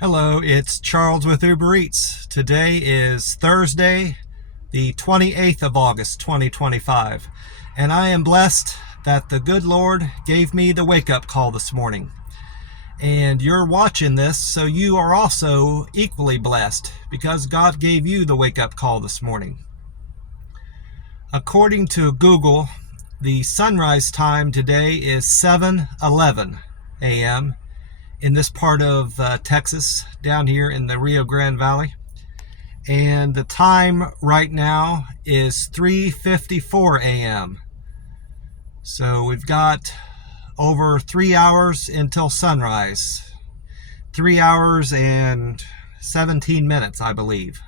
Hello, it's Charles with Uber Eats. Today is Thursday, the 28th of August, 2025, and I am blessed that the good Lord gave me the wake-up call this morning. And you're watching this, so you are also equally blessed because God gave you the wake-up call this morning. According to Google, the sunrise time today is 7:11 a.m. in this part of Texas, down here in the Rio Grande Valley. And the time right now is 3:54 a.m. So we've got over 3 hours until sunrise. 3 hours and 17 minutes, I believe.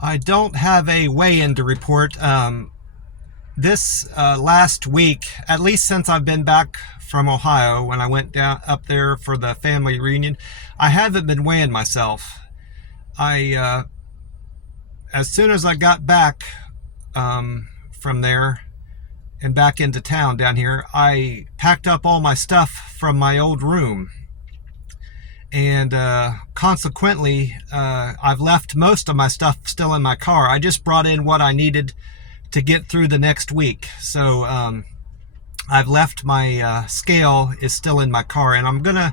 I don't have a weigh-in to report. This last week, at least since I've been back from Ohio, when I went down up there for the family reunion, I haven't been weighing myself. As soon as I got back from there and back into town down here, I packed up all my stuff from my old room. And consequently, I've left most of my stuff still in my car. I just brought in what I needed to get through the next week. So I've left my scale is still in my car, and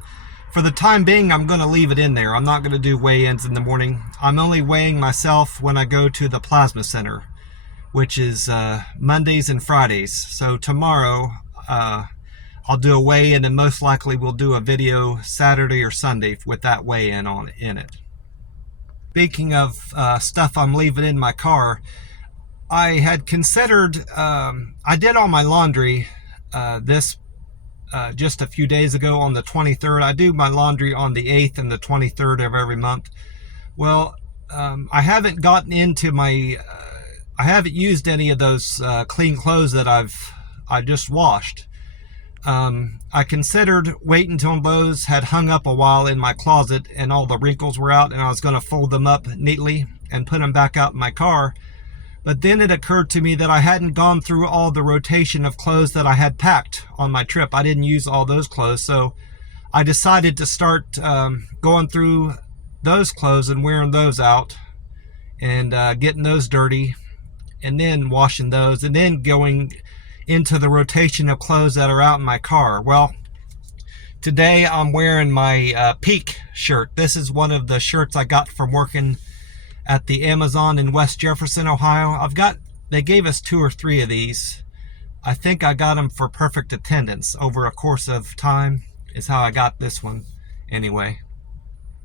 for the time being, I'm gonna leave it in there. I'm not gonna do weigh-ins in the morning. I'm only weighing myself when I go to the plasma center, which is Mondays and Fridays. So tomorrow I'll do a weigh-in, and most likely we'll do a video Saturday or Sunday with that weigh-in in it. Speaking of stuff I'm leaving in my car, I had considered, I did all my laundry just a few days ago on the 23rd. I do my laundry on the 8th and the 23rd of every month. Well, I haven't gotten into I haven't used any of those clean clothes that I just washed. I considered waiting until those had hung up a while in my closet and all the wrinkles were out, and I was going to fold them up neatly and put them back out in my car. But then it occurred to me that I hadn't gone through all the rotation of clothes that I had packed on my trip. I didn't use all those clothes, so I decided to start going through those clothes and wearing those out and getting those dirty, and then washing those, and then going into the rotation of clothes that are out in my car. Well, today I'm wearing my Peak shirt. This is one of the shirts I got from working at the Amazon in West Jefferson, Ohio. They gave us 2 or 3 of these. I think I got them for perfect attendance over a course of time is how I got this one anyway.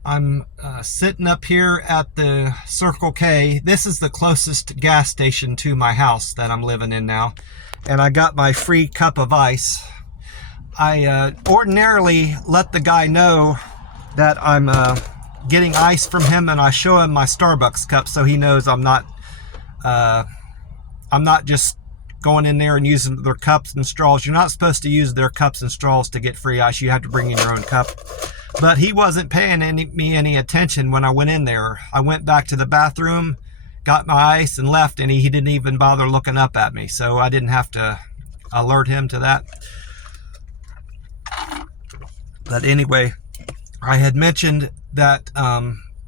I'm sitting up here at the Circle K. This is the closest gas station to my house that I'm living in now. And I got my free cup of ice. I ordinarily let the guy know that I'm getting ice from him, and I show him my Starbucks cup so he knows I'm not just going in there and using their cups and straws. You're not supposed to use their cups and straws to get free ice. You have to bring in your own cup. But he wasn't paying me any attention when I went in there. I went back to the bathroom, got my ice, and left, and he didn't even bother looking up at me. So I didn't have to alert him to that. But anyway, I had mentioned that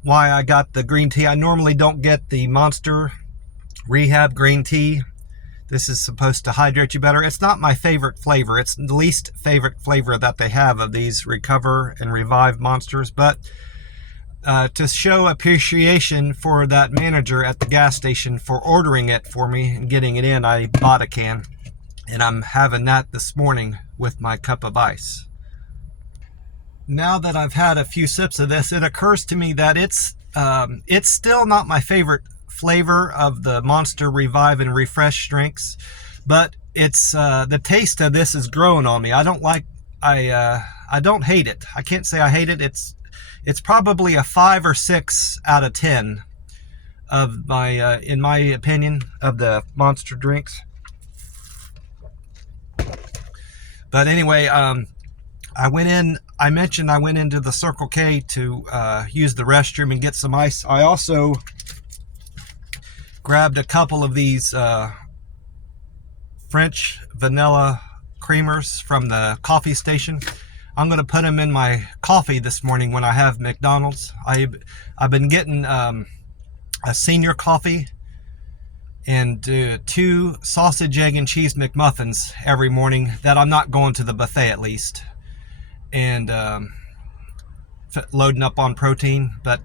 why I got the green tea. I normally don't get the Monster Rehab green tea. This is supposed to hydrate you better. It's not my favorite flavor. It's the least favorite flavor that they have of these Recover and Revive Monsters. But to show appreciation for that manager at the gas station for ordering it for me and getting it in, I bought a can. And I'm having that this morning with my cup of ice. Now that I've had a few sips of this, it occurs to me that it's still not my favorite flavor of the Monster Revive and Refresh drinks, but it's the taste of this is growing on me. I don't hate it. I can't say I hate it. It's probably a 5 or 6 out of 10 of my in my opinion of the Monster drinks. But anyway, I mentioned I went into the Circle K to use the restroom and get some ice. I also grabbed a couple of these French vanilla creamers from the coffee station. I'm going to put them in my coffee this morning when I have McDonald's. I've been getting a senior coffee and 2 sausage, egg, and cheese McMuffins every morning that I'm not going to the buffet at least. And loading up on protein, but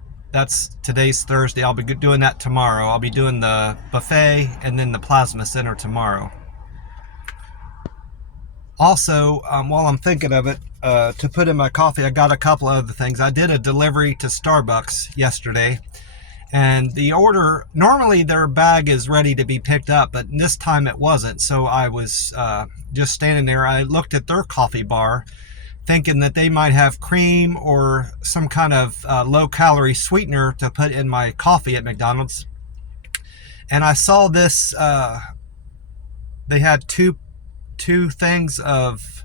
today's Thursday. I'll be doing that tomorrow. I'll be doing the buffet and then the plasma center tomorrow. Also, while I'm thinking of it, to put in my coffee, I got a couple of other things. I did a delivery to Starbucks yesterday, and the order, normally their bag is ready to be picked up, but this time it wasn't. So I was just standing there. I looked at their coffee bar, thinking that they might have cream or some kind of low-calorie sweetener to put in my coffee at McDonald's. And I saw this, they had two things of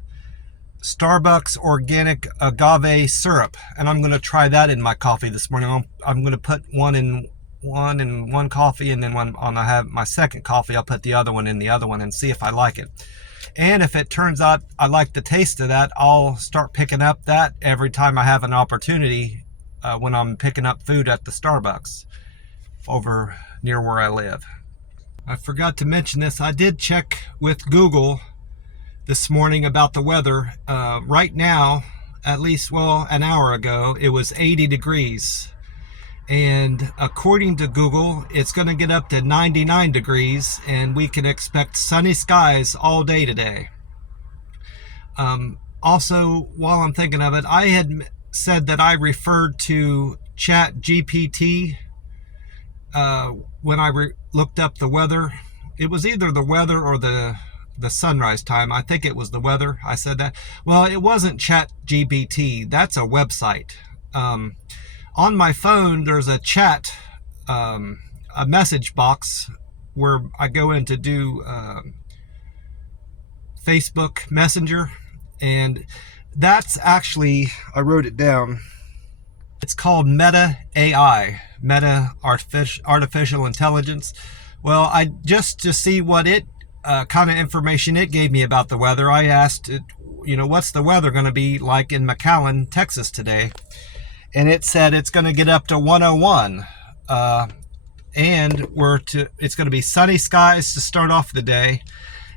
Starbucks organic agave syrup, and I'm going to try that in my coffee this morning. I'm going to put one in one coffee, and then when I have my second coffee, I'll put the other one in the other one and see if I like it. And if it turns out I like the taste of that, I'll start picking up that every time I have an opportunity when I'm picking up food at the Starbucks over near where I live. I forgot to mention this. I did check with Google this morning about the weather. Right now, at least, well, an hour ago, it was 80 degrees. And according to Google, it's going to get up to 99 degrees, and we can expect sunny skies all day today. Also, while I'm thinking of it, I had said that I referred to ChatGPT when I looked up the weather. It was either the weather or the sunrise time. I think it was the weather. I said that. Well, it wasn't ChatGPT. That's a website. On my phone, there's a chat, a message box where I go in to do Facebook Messenger, and that's actually, I wrote it down. It's called Meta AI, Meta Artificial Intelligence. Well, just to see what it kind of information it gave me about the weather, I asked it, what's the weather going to be like in McAllen, Texas today? And it said it's going to get up to 101, and it's going to be sunny skies to start off the day,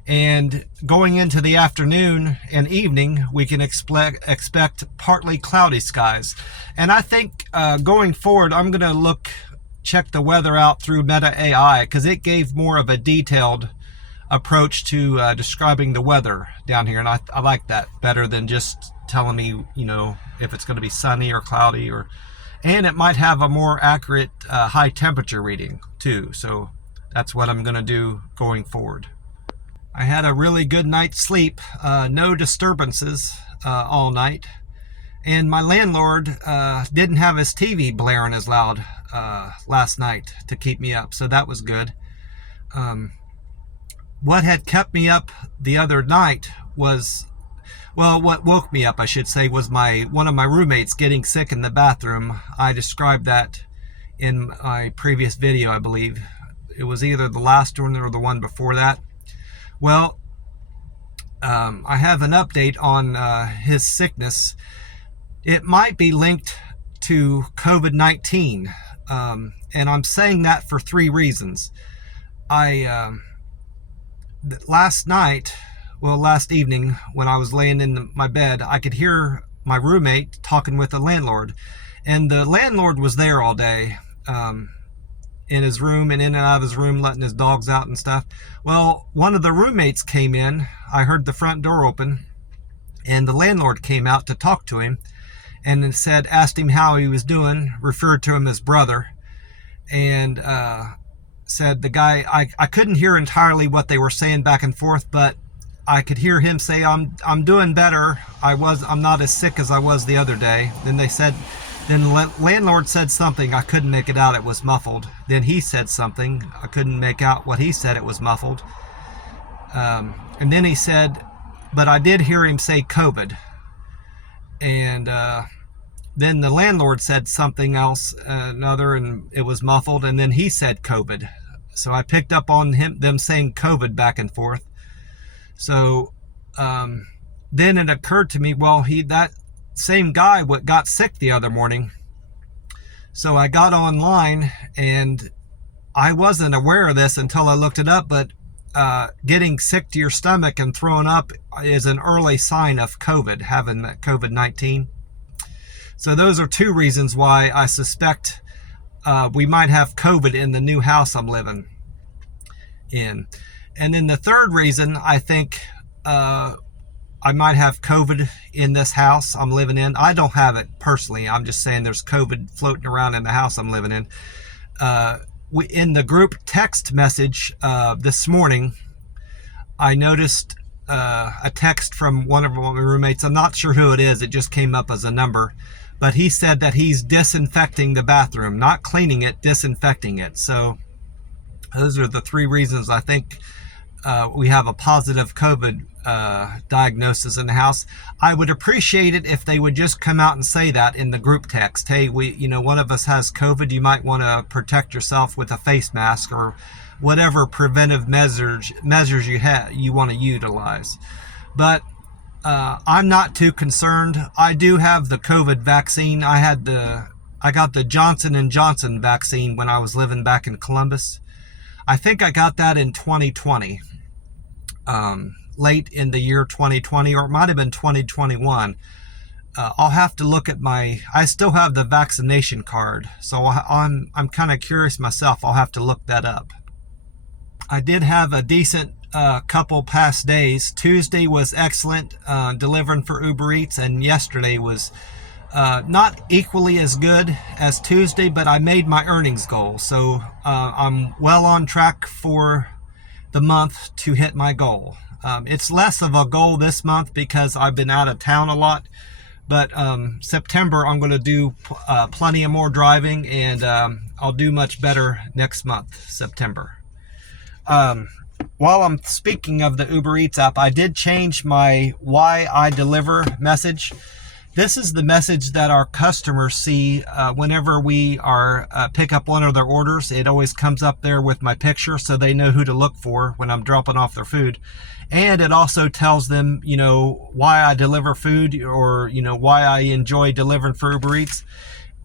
and going into the afternoon and evening, we can expect partly cloudy skies. And I think going forward, I'm going to check the weather out through Meta AI, because it gave more of a detailed approach to describing the weather down here, and I like that better than just telling me, if it's going to be sunny or cloudy, and it might have a more accurate high temperature reading too. So that's what I'm going to do going forward. I had a really good night's sleep, no disturbances all night, and my landlord didn't have his TV blaring as loud last night to keep me up, so that was good. What had kept me up the other night was, what woke me up, I should say, was one of my roommates getting sick in the bathroom. I described that in my previous video, I believe. It was either the last one or the one before that. Well, I have an update on his sickness. It might be linked to Covid19, and I'm saying that for 3 reasons. Last evening, when I was laying in my bed, I could hear my roommate talking with the landlord, and the landlord was there all day, in his room and in and out of his room, letting his dogs out and stuff. Well, one of the roommates came in. I heard the front door open, and the landlord came out to talk to him, and asked him how he was doing, referred to him as brother, and said the guy, I couldn't hear entirely what they were saying back and forth, but I could hear him say, I'm doing better. I'm not as sick as I was the other day. Then the landlord said something. I couldn't make it out. It was muffled. Then he said something. I couldn't make out what he said. It was muffled. And then he said, but I did hear him say COVID. And then the landlord said something else, another, and it was muffled. And then he said COVID. So I picked up on them saying COVID back and forth. So then it occurred to me, well, that same guy got sick the other morning. So I got online, and I wasn't aware of this until I looked it up, but getting sick to your stomach and throwing up is an early sign of COVID, having COVID-19. So those are two reasons why I suspect we might have COVID in the new house I'm living in. And then the third reason I think I might have COVID in this house I'm living in. I don't have it personally. I'm just saying there's COVID floating around in the house I'm living in. In the group text message this morning, I noticed a text from one of my roommates. I'm not sure who it is. It just came up as a number. But he said that he's disinfecting the bathroom, not cleaning it, disinfecting it. So those are the three reasons I think we have a positive COVID diagnosis in the house. I would appreciate it if they would just come out and say that in the group text. Hey, one of us has COVID. You might want to protect yourself with a face mask or whatever preventive measures you want to utilize. But I'm not too concerned. I do have the COVID vaccine. I got the Johnson & Johnson vaccine when I was living back in Columbus. I think I got that in 2020, late in the year 2020, or it might have been 2021. I'll have to look at I still have the vaccination card, so I'm kind of curious myself. I'll have to look that up. I did have a decent couple past days. Tuesday was excellent, delivering for Uber Eats, and yesterday was not equally as good as Tuesday, but I made my earnings goal. So I'm well on track for the month to hit my goal. It's less of a goal this month because I've been out of town a lot, but September I'm going to do plenty of more driving, and I'll do much better next month, September. While I'm speaking of the Uber Eats app, I did change my why I deliver message. This is the message that our customers see whenever we pick up one of their orders. It always comes up there with my picture, so they know who to look for when I'm dropping off their food. And it also tells them, why I deliver food, or, why I enjoy delivering for Uber Eats.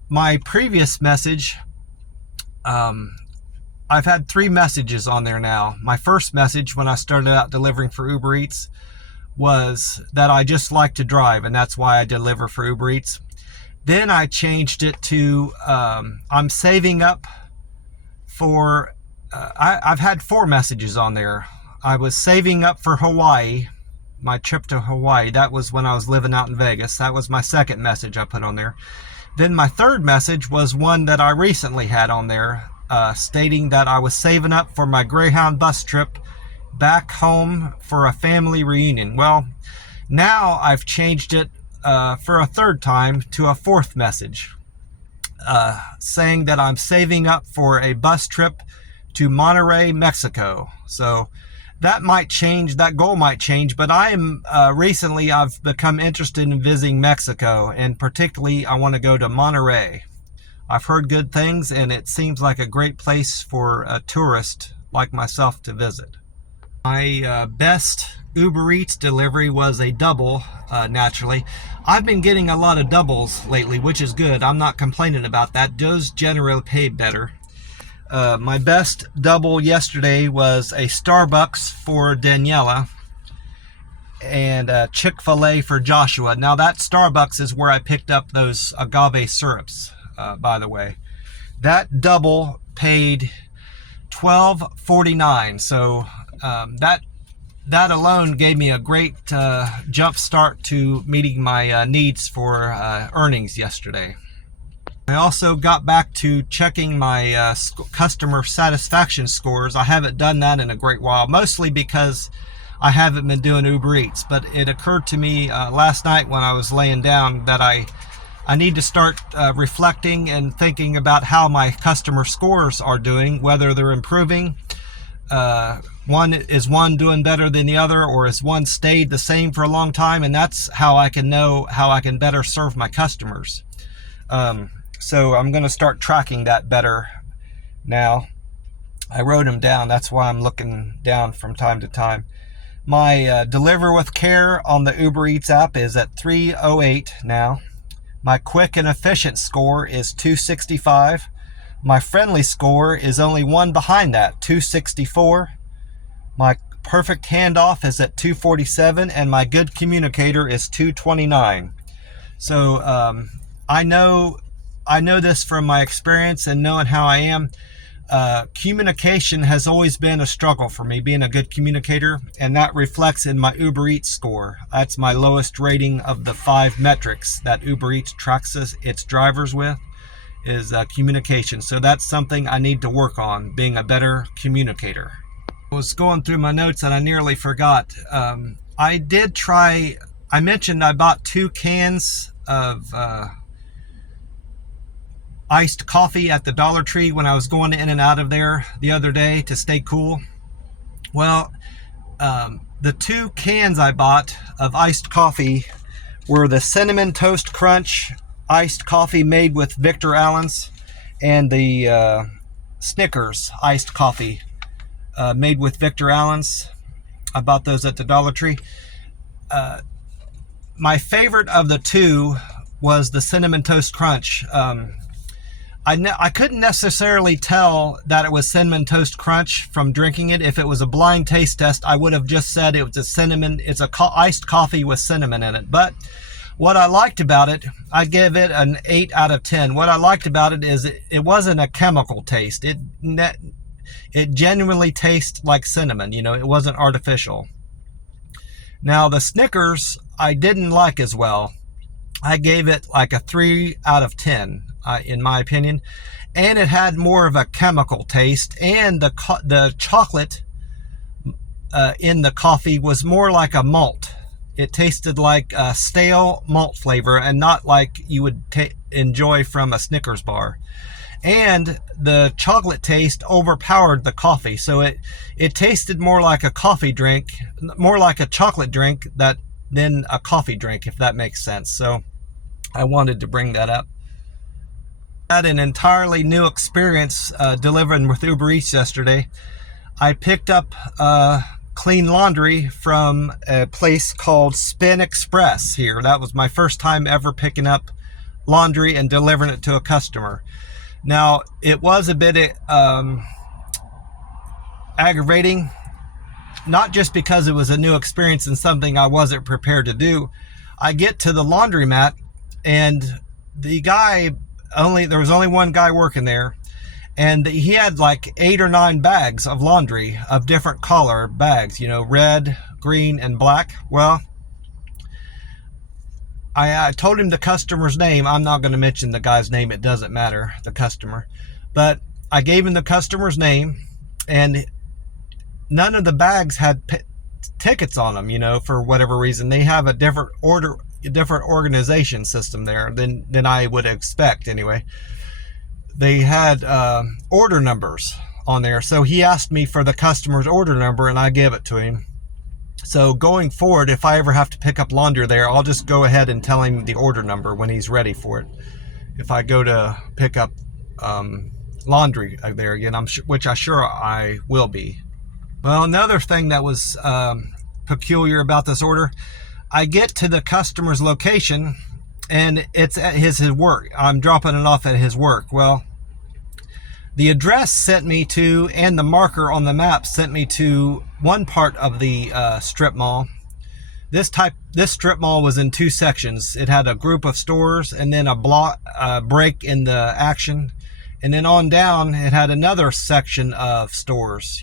My previous message, I've had 3 messages on there now. My first message when I started out delivering for Uber Eats was that I just like to drive, and that's why I deliver for Uber Eats. Then I changed it to I'm saving up for, I've had 4 messages on there. I was saving up for Hawaii, my trip to Hawaii. That was when I was living out in Vegas. That was my second message I put on there. Then my third message was one that I recently had on there, stating that I was saving up for my Greyhound bus trip back home for a family reunion. Well, now I've changed it for a third time to a fourth message, saying that I'm saving up for a bus trip to Monterrey, Mexico. So that might change, that goal might change, but recently I've become interested in visiting Mexico, and particularly I want to go to Monterrey. I've heard good things, and it seems like a great place for a tourist like myself to visit. My best Uber Eats delivery was a double, naturally. I've been getting a lot of doubles lately, which is good. I'm not complaining about that. Those generally pay better. My best double yesterday was a Starbucks for Daniela and Chick-fil-A for Joshua. Now that Starbucks is where I picked up those agave syrups, by the way. That double paid $12.49, so that alone gave me a great jump start to meeting my needs for earnings yesterday. I also got back to checking my customer satisfaction scores. I haven't done that in a great while, mostly because I haven't been doing Uber Eats, but it occurred to me last night when I was laying down that I need to start reflecting and thinking about how my customer scores are doing, whether they're improving. Is one doing better than the other, or has one stayed the same for a long time? And that's how I can know how I can better serve my customers. So I'm going to start tracking that better now. I wrote them down. That's why I'm looking down from time to time. My Deliver with Care on the Uber Eats app is at 308 now. My quick and efficient score is 265. My friendly score is only one behind that, 264. My perfect handoff is at 247, and my good communicator is 229. So I know this from my experience and knowing how I am. Communication has always been a struggle for me, being a good communicator, and that reflects in my Uber Eats score. That's my lowest rating of the 5 metrics that Uber Eats tracks its drivers with, is communication. So that's something I need to work on, being a better communicator. I was going through my notes and I nearly forgot. I mentioned I bought 2 cans of iced coffee at the Dollar Tree when I was going in and out of there the other day to stay cool. Well, the 2 cans I bought of iced coffee were the Cinnamon Toast Crunch iced coffee made with Victor Allen's, and the Snickers iced coffee made with Victor Allen's. I bought those at the Dollar Tree. My favorite of the 2 was the Cinnamon Toast Crunch. I couldn't necessarily tell that it was Cinnamon Toast Crunch from drinking it. If it was a blind taste test, I would have just said it was it's iced coffee with cinnamon in it. But what I liked about it, I give it an 8 out of 10. What I liked about it is it wasn't a chemical taste. It genuinely tastes like cinnamon. It wasn't artificial. Now the Snickers I didn't like as well. I gave it like a 3 out of 10. In my opinion, and it had more of a chemical taste, and the chocolate in the coffee was more like a malt. It tasted like a stale malt flavor and not like you would enjoy from a Snickers bar. And the chocolate taste overpowered the coffee, so it tasted more like a coffee drink, more like a chocolate drink than a coffee drink, if that makes sense. So I wanted to bring that up. Had an entirely new experience delivering with Uber Eats yesterday. I picked up clean laundry from a place called Spin Express here. That was my first time ever picking up laundry and delivering it to a customer. Now, it was a bit aggravating, not just because it was a new experience and something I wasn't prepared to do. I get to the laundromat, and the guy, there was only one guy working there, and he had like 8 or 9 bags of laundry of different color bags, red, green, and black. Well, I told him the customer's name. I'm not going to mention the guy's name. It doesn't matter, the customer. But I gave him the customer's name, and none of the bags had tickets on them, for whatever reason. They have a different organization system there than I would expect anyway. They had order numbers on there, so he asked me for the customer's order number, and I gave it to him. So going forward, if I ever have to pick up laundry there, I'll just go ahead and tell him the order number when he's ready for it. If I go to pick up laundry there again, which I'm sure I will be. Well, another thing that was peculiar about this order, I get to the customer's location, and it's at his work. I'm dropping it off at his work. Well, the address sent me to, and the marker on the map sent me to one part of the strip mall. This strip mall was in 2 sections. It had a group of stores, and then a break in the action, and then on down it had another section of stores.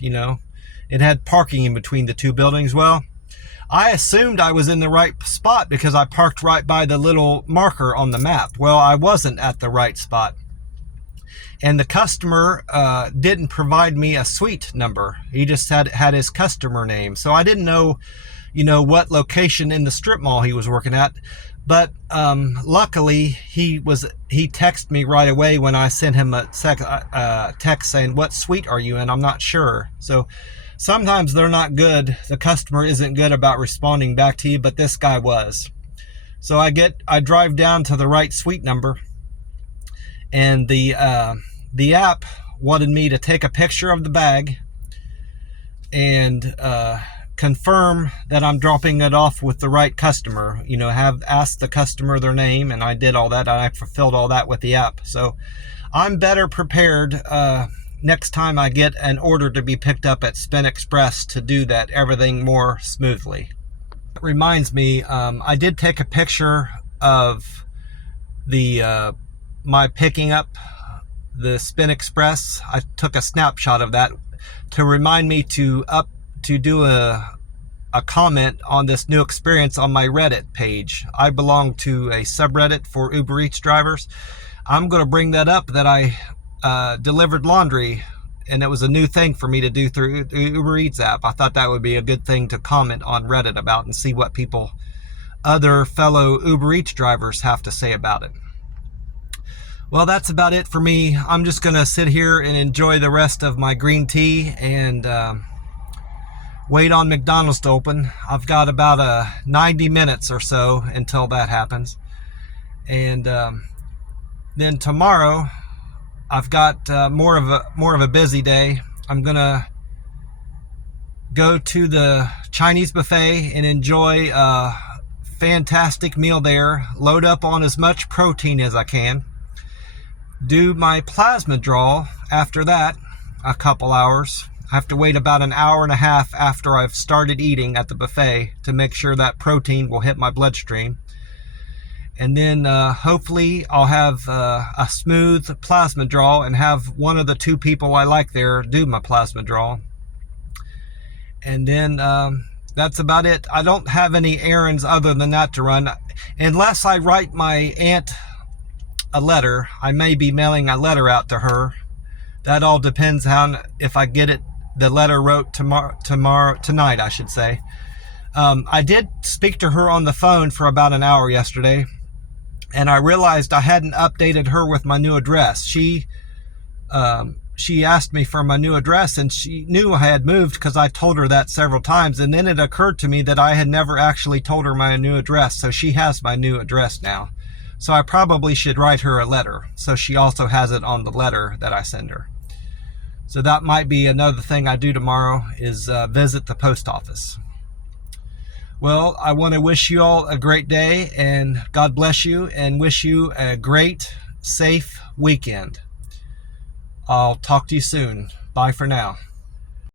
It had parking in between the 2 buildings. Well, I assumed I was in the right spot because I parked right by the little marker on the map. Well, I wasn't at the right spot. And the customer didn't provide me a suite number. He just had his customer name. So I didn't know, what location in the strip mall he was working at. But luckily, he texted me right away when I sent him a text saying, "What suite are you in? I'm not sure." So sometimes they're not good. The customer isn't good about responding back to you, but this guy was. So I drive down to the right suite number, and the app wanted me to take a picture of the bag and confirm that I'm dropping it off with the right customer. You know, have asked the customer their name, and I did all that, and I fulfilled all that with the app. So I'm better prepared next time I get an order to be picked up at Spin Express to do that, everything more smoothly. It reminds me, I did take a picture of the my picking up the Spin Express. I took a snapshot of that to remind me to do a comment on this new experience on my Reddit page. I belong to a subreddit for Uber Eats drivers. I'm going to bring that up, that I delivered laundry, and it was a new thing for me to do through the Uber Eats app. I thought that would be a good thing to comment on Reddit about and see what other fellow Uber Eats drivers have to say about it. Well, that's about it for me. I'm just going to sit here and enjoy the rest of my green tea and wait on McDonald's to open. I've got about 90 minutes or so until that happens. And then tomorrow, I've got more of a busy day. I'm going to go to the Chinese buffet and enjoy a fantastic meal there. Load up on as much protein as I can. Do my plasma draw after that, a couple hours. I have to wait about an hour and a half after I've started eating at the buffet to make sure that protein will hit my bloodstream. And then hopefully I'll have a smooth plasma draw and have one of the two people I like there do my plasma draw. And then that's about it. I don't have any errands other than that to run. Unless I write my aunt a letter. I may be mailing a letter out to her. That all depends if I get the letter wrote tonight, I should say. I did speak to her on the phone for about an hour yesterday, and I realized I hadn't updated her with my new address. She asked me for my new address, and she knew I had moved because I told her that several times. And then it occurred to me that I had never actually told her my new address, so she has my new address now. So I probably should write her a letter, so she also has it on the letter that I send her. So that might be another thing I do tomorrow, is visit the post office. Well, I want to wish you all a great day, and God bless you, and wish you a great, safe weekend. I'll talk to you soon. Bye for now.